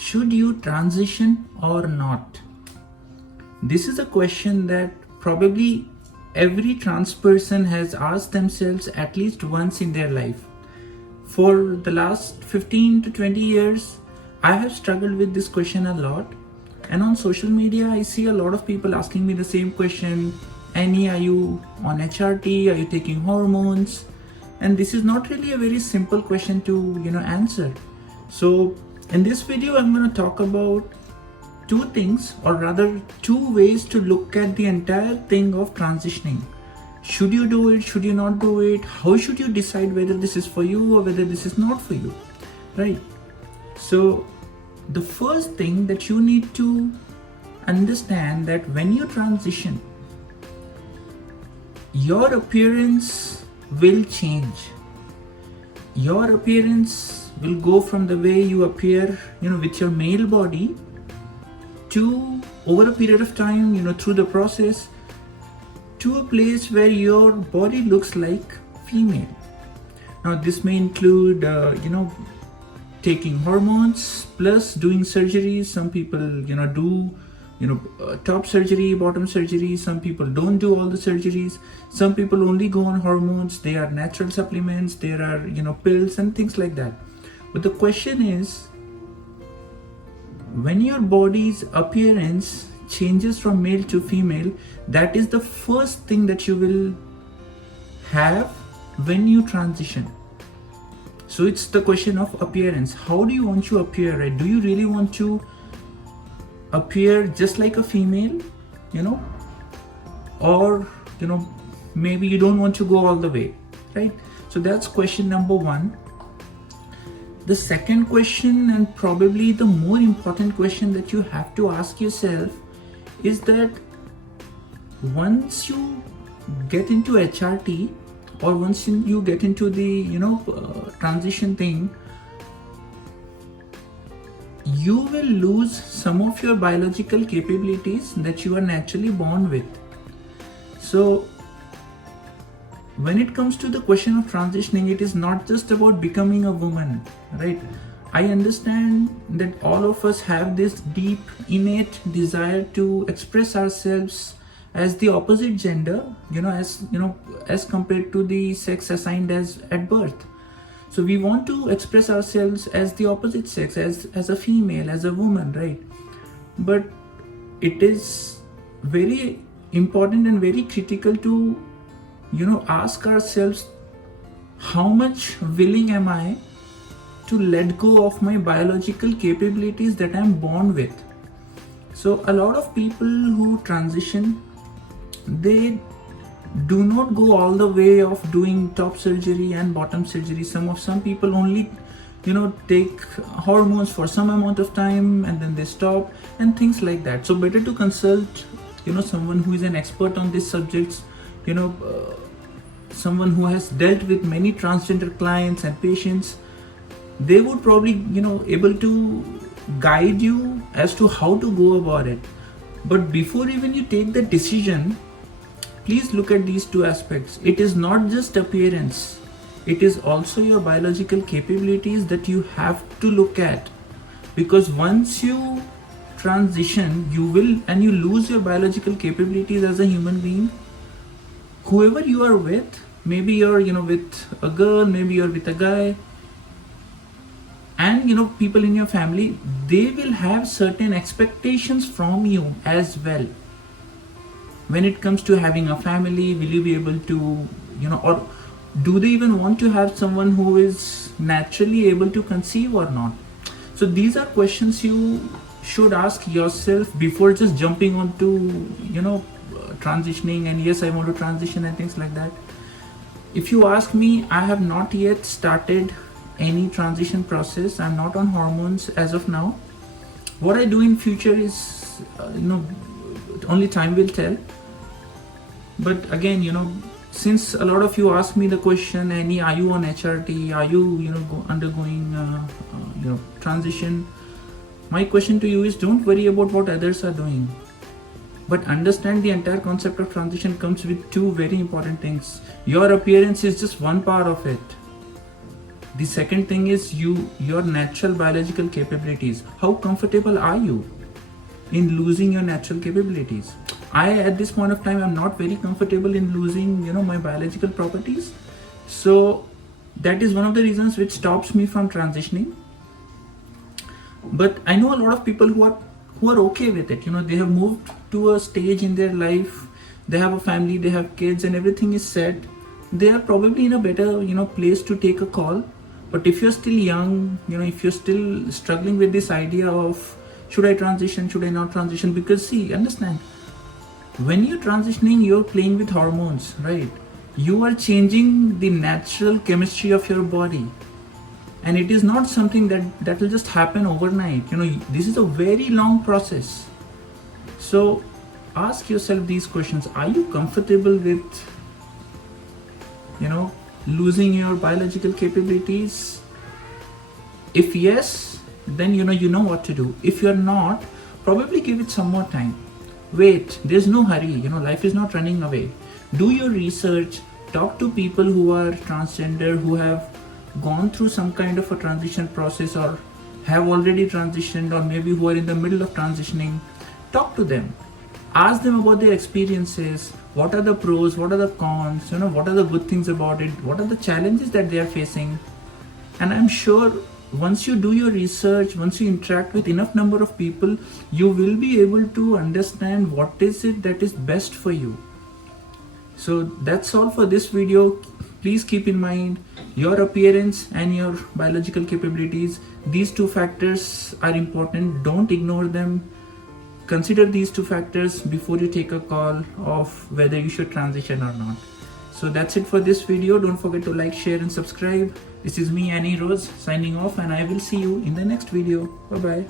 Should you transition or not? This is a question that probably every trans person has asked themselves at least once in their life. For the last 15 to 20 years, I have struggled with this question a lot. And on social media, I see a lot of people asking me the same question. Annie, are you on HRT? Are you taking hormones? And this is not really a very simple question to answer. So in this video, I'm going to talk about two things, or rather two ways to look at the entire thing of transitioning. Should you do it? Should you not do it? How should you decide whether this is for you or whether this is not for you, right? So the first thing that you need to understand, that when you transition, your appearance will change. Your appearance will go from the way you appear, with your male body, to over a period of time, through the process, to a place where your body looks like female. Now this may include, taking hormones plus doing surgeries. Some people, do top surgery, bottom surgery. Some people don't do all the surgeries. Some people only go on hormones. There are natural supplements, there are pills and things like that. But the question is, when your body's appearance changes from male to female, that is the first thing that you will have when you transition. So it's the question of appearance. How do you want to appear, right? Do you really want to appear just like a female, or maybe you don't want to go all the way, right? So that's question number one. The second question, and probably the more important question that you have to ask yourself, is that once you get into HRT, or once you get into the transition thing, you will lose some of your biological capabilities that you are naturally born with. So when it comes to the question of transitioning, it is not just about becoming a woman, right? I understand that all of us have this deep innate desire to express ourselves as the opposite gender, as compared to the sex assigned as at birth. So we want to express ourselves as the opposite sex, as a female, as a woman, right? But it is very important and very critical to ask ourselves, how much willing am I to let go of my biological capabilities that I'm born with? So a lot of people who transition, they do not go all the way of doing top surgery and bottom surgery. Some people only take hormones for some amount of time and then they stop and things like that. So better to consult someone who is an expert on these subjects, someone who has dealt with many transgender clients and patients. They would probably able to guide you as to how to go about it. But before even you take the decision, please look at these two aspects. It is not just appearance, it is also your biological capabilities that you have to look at. Because once you transition, you lose your biological capabilities as a human being. Whoever you are with, maybe you're with a girl, maybe you're with a guy, and people in your family, they will have certain expectations from you as well. When it comes to having a family, will you be able to, or do they even want to have someone who is naturally able to conceive or not? So these are questions you should ask yourself before just jumping onto, transitioning and yes, I want to transition and things like that. If you ask me, I have not yet started any transition process. I'm not on hormones as of now. What I do in future is, only time will tell. But again, since a lot of you ask me the question, Annie, are you on HRT? Are you, undergoing, transition? My question to you is, don't worry about what others are doing. But understand the entire concept of transition comes with two very important things. Your appearance is just one part of it. The second thing is your natural biological capabilities. How comfortable are you in losing your natural capabilities? I, at this point of time, I'm not very comfortable in losing, my biological properties. So that is one of the reasons which stops me from transitioning. But I know a lot of people who are okay with it. They have moved to a stage in their life, they have a family, they have kids, and everything is set. They are probably in a better, place to take a call. But if you're still young, if you're still struggling with this idea of should I transition, should I not transition? Because see, understand, when you're transitioning, you're playing with hormones, right? You are changing the natural chemistry of your body. And it is not something that will just happen overnight. This is a very long process. So ask yourself these questions. Are you comfortable with, losing your biological capabilities? If yes, then you know what to do. If you're not, probably give it some more time. Wait, there's no hurry. Life is not running away. Do your research, talk to people who are transgender, who have gone through some kind of a transition process or have already transitioned, or maybe who are in the middle of transitioning. Talk to them. Ask them about their experiences. What are the pros? What are the cons? What are the good things about it? What are the challenges that they are facing? And I'm sure once you do your research, once you interact with enough number of people, you will be able to understand what is it that is best for you. So that's all for this video. Please keep in mind your appearance and your biological capabilities. These two factors are important. Don't ignore them. Consider these two factors before you take a call of whether you should transition or not. So that's it for this video. Don't forget to like, share and subscribe. This is me, Annie Rose, signing off, and I will see you in the next video. Bye bye.